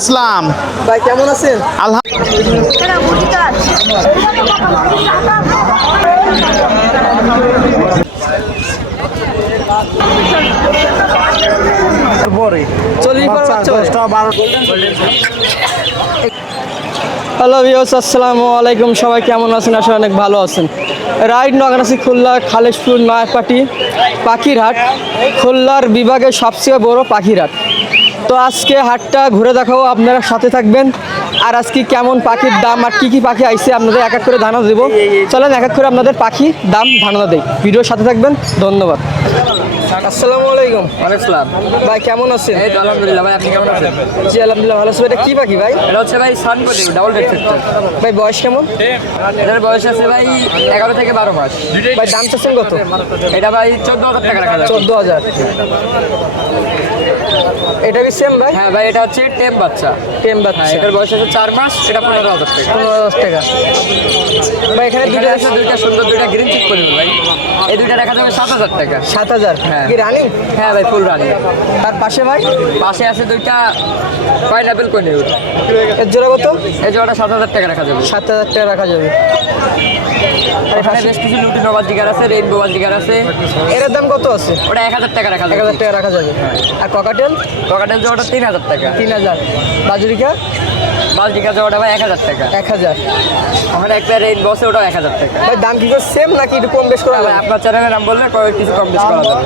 আসসালাম ভাই কেমন আছেন? হ্যালো ভিউয়ার্স, আসসালামু আলাইকুম। সবাই কেমন আছেন? আশা অনেক ভালো আছেন। রাইড নগরাসি খুলনা খালেশপুর নয়াপাটি পাখির হাট, খুলনার বিভাগের সবচেয়ে বড় পাখির হাট। তো আজকে হাটটা ঘুরে দেখাবো, আপনারা সাথে থাকবেন। আর আজকে কেমন পাখির দাম আর কি পাখি আইছে আপনাদের এক এক করে ধারণা দেবো। চলেন এক এক করে আপনাদের পাখি দাম ধারণা দেই। ভিডিওর সাথে থাকবেন, ধন্যবাদ। আসসালামু আলাইকুম। ওয়ালাইকুম। ভাই কেমন আছেন? এই তো আলহামদুলিল্লাহ ভাই, আপনি কেমন আছেন? জি আলহামদুলিল্লাহ ভালো আছি। এটা কি পাখি ভাই? এটা হচ্ছে ভাই সানকোটি ডাবল বেড সেক্টর। ভাই বয়স কেমন? এটার বয়স আছে ভাই 11 থেকে 12 মাস। ভাই দাম চাচ্ছেন কত? এটা ভাই 14,000 টাকা রাখা যাবে। 14,000। এটা কি সেম ভাই? হ্যাঁ ভাই, এটা হচ্ছে টেম বাচ্চা। টেম হ্যাঁ, বাচ্চা। এটার বয়স আছে 4 মাস। এটা 15,000 টাকা। 15,000 টাকা। ভাই এখানে এখানে আছে দুইটা সুন্দর দুইটা গ্রিন চিক করে ভাই। এই দুইটা রাখা যাবে 7,000 টাকা। 7,000। হ্যাঁ। কি রানিং? হ্যাঁ ভাই, ফুল রানি। তার পাশে ভাই পাশে আছে দুইটা পাইনাপেল কোনে। এর জোড়া কত? এই জোড়াটা 7,000 টাকা রাখা যাবে। 7,000 টাকা রাখা যাবে। এখানে বেশ কিছু লুটিনো বাজিকার আছে, রেইনবো বাজিকার আছে। এর দাম কত আছে? ওটা 1,000 টাকা রাখা যাবে। 1,000 টাকা রাখা যাবে। আর ককাটেল? ককাটেল জোড়াটা 3,000 টাকা। 3,000। বাজুরিকা? বাজিকা জোড়াটা ভাই 1,000 টাকা। 1,000। ওখানে একটা রেইনবো আছে, ওটাও 1,000 টাকা। ভাই দাম কি সেম নাকি একটু কম বেশ করা ভাই যাবে? আপনার চ্যানেলের নাম বললে কিছু কম বেশ করা যাবে।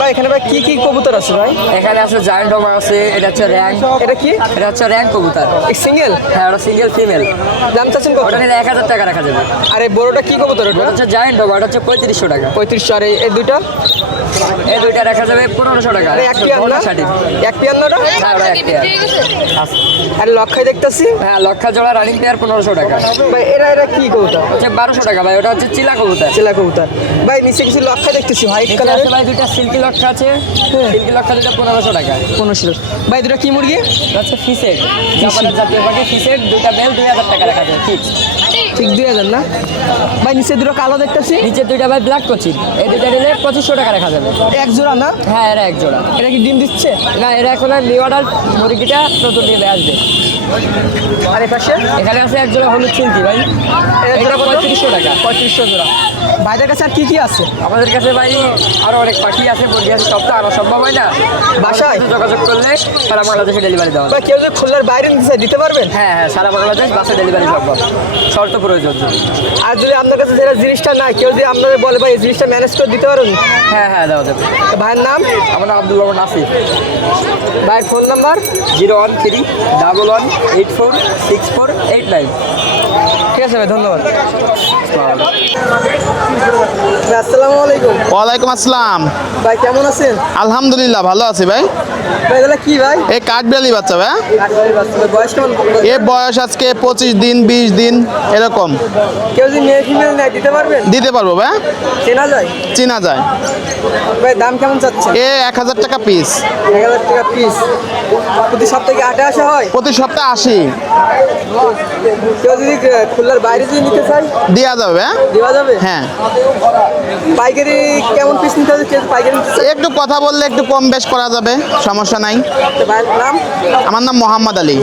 ভাই এখানে ভাই কি কবুতর আছে ভাই? এখানে আছে জায়ান্ট ডোমা আছে, এটা হচ্ছে র্যাঙ্ক। এটা কি? এটা হচ্ছে র্যাঙ্ক কবুতর। সিঙ্গেল? হ্যাঁ, ওটা সিঙ্গেল ফিমেল। দাম চাচ্ছেন কত? ওটা নিলে 1,000 টাকা রাখা যাবে। আর এই বড়টা কি কবুতর? ওটা ওটা হচ্ছে জায়ান্ট ডোমা, ওটা হচ্ছে 3500 টাকা। 3500। আর এই দুইটা? এই দুইটা রাখা যাবে 1500 টাকা। আরে এক পিয়ার না? এক পিয়ার না ওটা? হ্যাঁ, ওটা এক পেয়ার। আর লক্ষায় দেখতেছি। হ্যাঁ, লক্ষা জোড়া রানিং পেয়ার 1500 টাকা। ভাই এরা কি কবুতর? হচ্ছে 1200 টাকা ভাই। ওটা হচ্ছে চিলা কবুতর। চেলা কবুতর। ভাই নিচে কিছু লক্ষায় দেখতেছি হোয়াইট নিচে কালারের। আছে ভাই দুইটা সিল্কি লক্ষা আছে। হ্যাঁ। সিল্কি লক্ষা দুইটা 1500 টাকা। 1500। ভাই দুটো কি মুরগি? এটা হচ্ছে ফিসেড, জাপানের জাতীয় পাখি ফিসেড। দুইটা মেল 2,000 টাকা রাখা যায় ফিক্স। ঠিক 2,000 না? ভাই নিচে দুটো কালো দেখতেছি। নিচে দুইটা ভাই ব্ল্যাক কোচিন, এই দুইটা নিলে 2500 টাকা রাখা যাবে। এক জোড়া না? হ্যাঁ, এরা এক জোড়া। এটা কি ডিম দিচ্ছে? না, এরা এখন আর নিউ অর্ডার মুরগিটা নতুন নিয়ে আসবে। আর এই পাশে এখানে আছে এক জোড়া হলুদ চিলকি ভাই, এটা 3500 টাকা। 3500 জোড়া। ভাইদের কাছে আর কি আছে? আমাদের কাছে ভাই আরো অনেক পাখি আছে, মুরগি আছে, সব তো আনা সম্ভব হয় না। বাসায় আমাদের সাথে যোগাযোগ করলে সারা বাংলাদেশে ডেলিভারি দেওয়া হবে। ভাই কেউ যদি খুলনার বাইরে নিতে চায় দিতে পারবেন? হ্যাঁ হ্যাঁ, সারা বাংলাদেশ বাসে ডেলিভারি সম্ভব, শর্ত প্রয়োজন। আর যদি আপনার কাছে যেটা জিনিসটা নাই, কেউ যদি আপনাদের বলে ভাই এই জিনিসটা ম্যানেজ করে দিতে পারবেন? হ্যাঁ হ্যাঁ, দেওয়া যাবে। তো ভাইয়ের নাম? আমার নাম আব্দুল রহমান নাসির। ভাইয়ের ফোন নাম্বার? 01311846489। ঠিক আছে ভাই, ধন্যবাদ। আসসালামু আলাইকুম। ওয়ালাইকুম আসসালাম। ভাই কেমন আছেন? আলহামদুলিল্লাহ ভালো আছি ভাই। ভাই এগুলো কি ভাই? এই কাঠবিড়ালি বাচ্চা ভাই। বয়স কেমন? এ বয়স আজকে 25 দিন 20 দিন এরকম। কেউ যদি মেয়ে ফিমেল নেয় দিতে পারবেন? দিতে পারবো ভাই, চেনা যায়? চেনা যায়। ভাই দাম কেমন চাচ্ছে? এ 1,000 টাকা পিস। 1,000 টাকা পিস। প্রতি সপ্তাহে আটে আসা হয়? প্রতি সপ্তাহে 80 কেউ যদি খুলনার বাইরে যদি নিতে চায় দেওয়া যাবে ভাই। দেওয়া যাবে? হ্যাঁ, পাইকারি কেমন পিস নিতে হবে? কেউ পাইকারি নিতে চায়? একটু কথা বললে একটু কম বেশ করা যাবে, সমস্যা নাই। তো ভাইয়ের নাম? আমার নাম মোহাম্মদ আলী।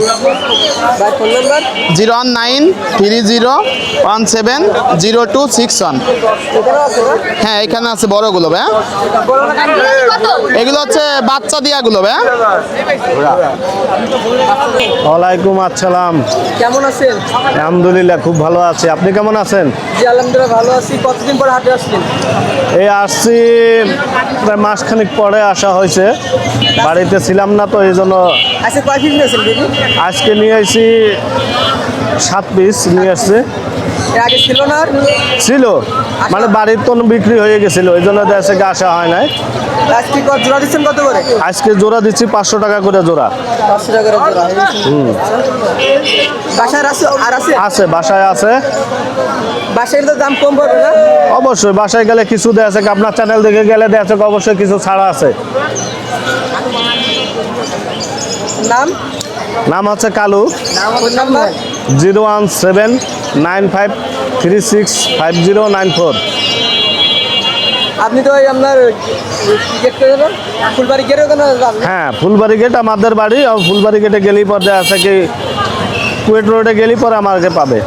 ভাইয়ের ফোন নাম্বার? 01930170261। এখানেও আছে না? হ্যাঁ, এখানে আছে বড়গুলো ভাই। বড় না ছোট? এগুলো হচ্ছে বাচ্চা দিয়াগুলো ভাই। ওয়ালাইকুম আসসালাম। কেমন আছেন? আলহামদুলিল্লাহ খুব ভালো আছি, আপনি কেমন আছেন? জি আলহামদুলিল্লাহ ভালো আছি। কতদিন পর হাটে আসলেন? এই আসছি প্রায় মাসখানেক পরে আসা হয়েছে, বাড়িতে ছিলাম না তো এই জন্য। আচ্ছা কয় পিস নিয়েছেন দেখি? আজকে নিয়ে আসছি 7 পিস নিয়ে আসছে। এর আগে ছিল না আর? ছিল মানে বাড়ির তো বিক্রি হয়ে গেছিল, ওই জন্য দেশে আসা হয় নাই। আজকে জোড়া দিচ্ছেন কত করে? আজকে জোড়া দিচ্ছি 500 টাকা করে জোড়া। 500 টাকা করে জোড়া। বাসায় আছে আর আছে? আছে, বাসায় আছে। বাসায় তো দাম কম পড়বে না? অবশ্যই বাসায় গেলে কিছু দেওয়া আছে, আপনার চ্যানেল দেখে গেলে দেওয়া আছে, অবশ্যই কিছু ছাড়া আছে। নাম? নাম হচ্ছে কালু। Phone number? 01795365094। আপনি তো ওই আপনার গেট করে দেবেন ফুলবাড়ি গেটের ওখানে যাবেন। হ্যাঁ, ফুলবাড়ি গেট আমাদের বাড়ি, আর ফুলবাড়ি গেটে গেলেই পরে আছে কি কুয়েট রোডে গেলেই পরে আমাকে পাবে।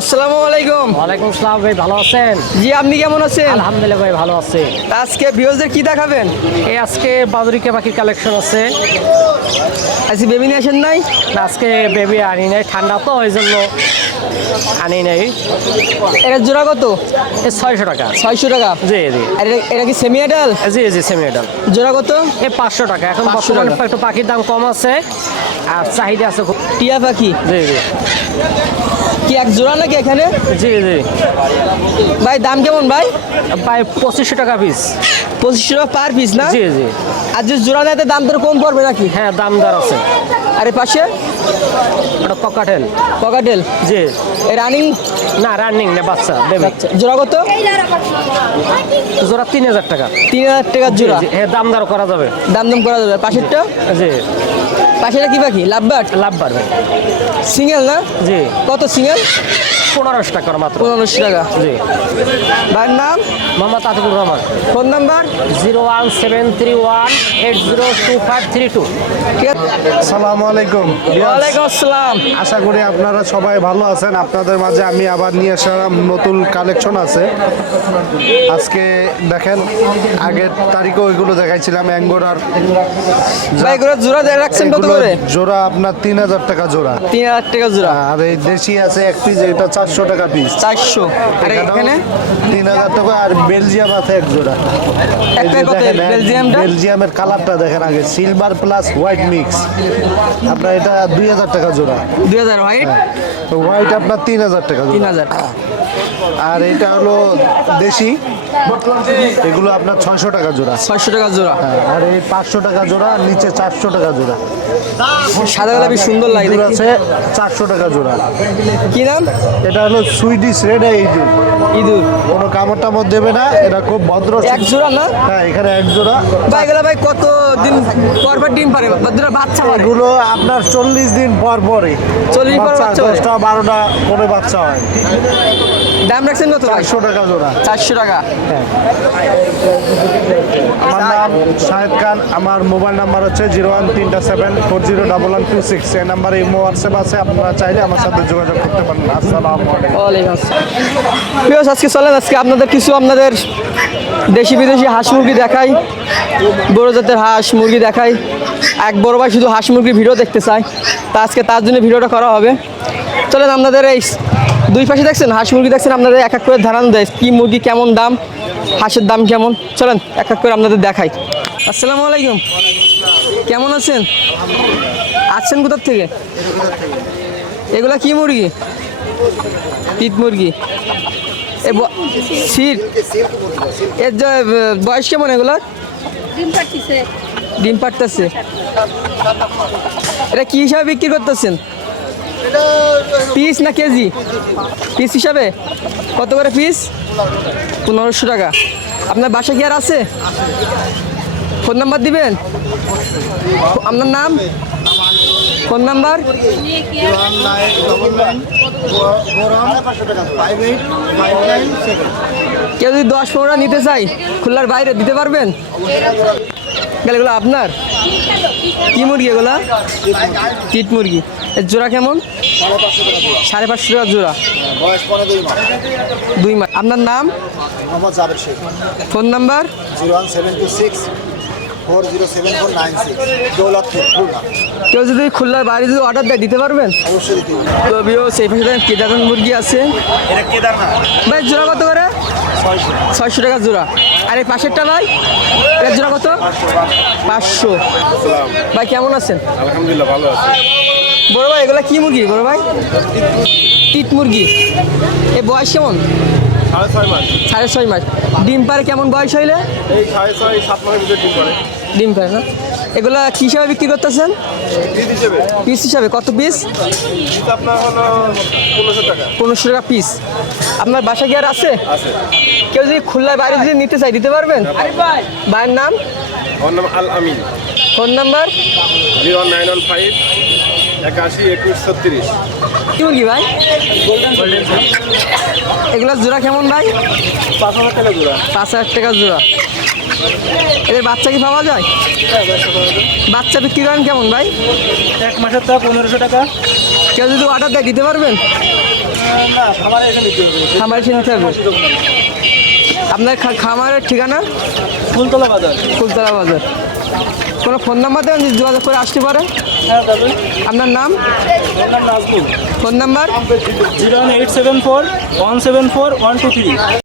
আসসালামু আলাইকুম। ওয়ালাইকুম আসসালাম ভাই, ভালো আছেন? জি, আপনি কেমন আছেন? আলহামদুলিল্লাহ ভাই, ভালো আছে। আজকে ভিউয়ারদের কি দেখাবেন? এই আজকে বাদুরিকা পাখির কালেকশন আছে। আজকে বেবি নিয়ে আসেন নাই? আজকে বেবি আনি নাই, ঠান্ডা তো ওই জন্য আনি নাই। এটা জোড়া কত? এই 600 টাকা। 600 টাকা। জি জি আর এটা কি সেমি অ্যাডাল? জি জি, সেমি অ্যাডাল্ট। জোড়া কত? এই 500 টাকা। এখন 500 বর্তমানে টাকা। একটু পাখির দাম কম আছে আর চাহিদা আছে খুব। টিয়া পাখি জি জি কি এক জোড়া নাকি এখানে? জি জি ভাই দাম কেমন ভাই? প্রায় 2500 টাকা পিস। 2500 টাকা পার পিস না? জি জি আর যে জোড়া নেতে দাম তো কম পড়বে নাকি? হ্যাঁ, দামদার আছে। আর এর পাশে ওটা ককাটেল। পকাটেল জি, এ রানিং না রানিং না, বাচ্চা বেবি। জোড়া কত? জোড়া 3000 টাকা। 3000 টাকা জোড়া। জি, হ্যাঁ, দামদার করা যাবে। দাম করা যাবে। পাশেরটা? জি, পাশেরটা কি পাখি? লাভবার্ড লাভ বাড়বে। সিঙ্গেল না? জি, কত সিঙ্গেল? 1500 টাকা মাত্র। 1500 টাকা। জি, ভাইয়ের নাম? মোহাম্মদ আতিকুর রহমান। Phone number? 01731802532। ঠিক আছে। আসসালামু আলাইকুম। ওয়ালাইকুম আসসালাম। আশা করি আপনারা সবাই ভালো আছেন। আপনাদের মাঝে আমি আবার নিয়ে আসলাম নতুন কালেকশন আছে। আজকে দেখেন, আগের তারিখে ওইগুলো দেখাইছিলাম অ্যাঙ্গোরার। ভাই এগুলো জোড়া দিয়ে রাখছেন কত করে? জোড়া আপনার 3000 টাকা জোড়া। 3000 টাকা জোড়া। আর এই দেশি আছে এক পিস, এটা 400 টাকা পিস। 400। আর এখানে 3000 টাকা। আর বেলজিয়াম আছে এক জোড়া। এই যে একটা কত দেখেন, বেলজিয়ামটা? বেলজিয়ামের কালারটা দেখেন আগে, সিলভার প্লাস হোয়াইট মিক্স। আপনার এটা 2000 টাকা জোড়া। 2000 হোয়াইট? তো হোয়াইট আপনার 3000 টাকা জোড়া। 3000। আর এটা হলো দেশি, এগুলো আপনার 600 টাকা জোড়া। 600 টাকা জোড়া। হ্যাঁ, আর এই 500 টাকা জোড়া, নিচে 400 টাকা জোড়া। সাদা কালার বেশ সুন্দর লাগে ইঁদুর দেখতে। আছে 400 টাকা জোড়া। কি নাম? এটা হলো সুইডিশ রেড ইঁদুর। ইঁদুর। কোনো কামড় টামড় দেবে না, এটা খুব ভদ্র। এক জোড়া না? হ্যাঁ, এখানে এক জোড়া। ভাই এগুলো ভাই কত দিন পর পর ডিম পারে? দুটো বাচ্চা পারে? এগুলো আপনার 40 দিন পর পরে 40 পর বাচ্চা হয়? 10টা 12টা করে বাচ্চা হয়। দাম রাখছেন কত ভাই? 400 টাকা জোড়া। 400 টাকা। আমার নাম শাহেদ খান। আমার মোবাইল নাম্বার হচ্ছে 01377401126। এই নাম্বারে ইমো হোয়াটসঅ্যাপ আছে, আপনারা চাইলে আমার সাথে যোগাযোগ করতে পারেন। আসসালামু আলাইকুম। ওয়ালাইকুম আসসালাম। প্রিয় আজকে চলেন, আজকে আপনাদের কিছু দেশি বিদেশি হাঁস মুরগি দেখাই, বড় জাতের হাঁস মুরগি দেখাই। এক বড় ভাই শুধু হাঁস মুরগির ভিডিও দেখতে চাই, তা আজকে তার জন্য ভিডিওটা করা হবে। চলেন, আপনাদের এই দুই পাশে দেখছেন হাঁস মুরগি দেখছেন, আপনাদের এক এক করে ধারণা দেয় কি মুরগি কেমন দাম, হাঁসের দাম কেমন। চলেন এক এক করে আপনাদের দেখাই। আসসালামু আলাইকুম, কেমন আছেন? আসছেন কোথার থেকে? এগুলা কি মুরগি? তিত মুরগি। সিট এর বয়স কেমন এগুলা? ডিম পাড়তেছে। এটা কি হিসাবে বিক্রি করতেছেন? পিস না কেজি? পিস হিসাবে। কত করে পিস? 1500 টাকা। আপনার বাসা কি আর আছে? ফোন নাম্বার দিবেন? আপনার নাম, ফোন নাম্বার? কেউ যদি 10-15টা নিতে চাই খুলনার বাইরে দিতে পারবেন? এগুলো আপনার কি মুরগি? এগুলা চিট মুরগি। এর জোড়া কেমন? 550 টাকা জোড়া। 2 মাস। আপনার নাম? Phone number? 01726407496 কেউ যদি খুলনার বাইরে যদি অর্ডার দেয় দিতে পারবেন? অবশ্যই দিতে হবে। তো সেই পাশে দেখেন কেদারনাথ মুরগি আছে। ভাই জোড়া কত করে? 600 টাকা জোড়া। আর এই পাশেরটা ভাই, এর জোড়া কত? 500। ভাই কেমন আছেন? আলহামদুলিল্লাহ ভালো আছে। বড় ভাই এগুলা কি মুরগি বড় ভাই? তিত মুরগি। এ বয়স কেমন? 6.5 মাস। 6.5 মাস। ডিম পারে কেমন বয়স হইলে? এই 6.5-7 মাসের ভিতরে ডিম পারে। ডিম পারে না? এগুলা কি হিসাবে বিক্রি করতেছেন? পিস হিসেবে? পিস হিসাবে। কত পিস? পিস আপনার হলো 1500 টাকা। 1500 টাকা পিস। আপনার বাসা কি আর আছে? আছে। কেউ যদি খুলনার বাইরে যদি নিতে চাই দিতে পারবেন? ভাইয়ের নাম? আমার নাম আল আমিন। Phone number? 01915 81 21 36। কি মুরগি ভাই? এগুলোর জোড়া কেমন ভাই? 5,000 টাকা জোড়া। 5,000 টাকা জোড়া। এদের বাচ্চা কি পাওয়া যায়? বাচ্চা বিক্রি করেন কেমন ভাই? 1 মাসের তা 1500 টাকা। কেউ যদি অর্ডার দেয় দিতে পারবেন? না, খামারে এসে নিতে হবে। খামারে এসে নিতে হবে। আপনার খামারের ঠিকানা? ফুলতলা বাজার। ফুলতলা বাজার। কোনো ফোন নাম্বার দেবেন যদি যোগাযোগ করে আসতে পারে? হ্যাঁ দাদু। আপনার নাম? আমার নাম নাজমুল। Phone number? 01874 174 123।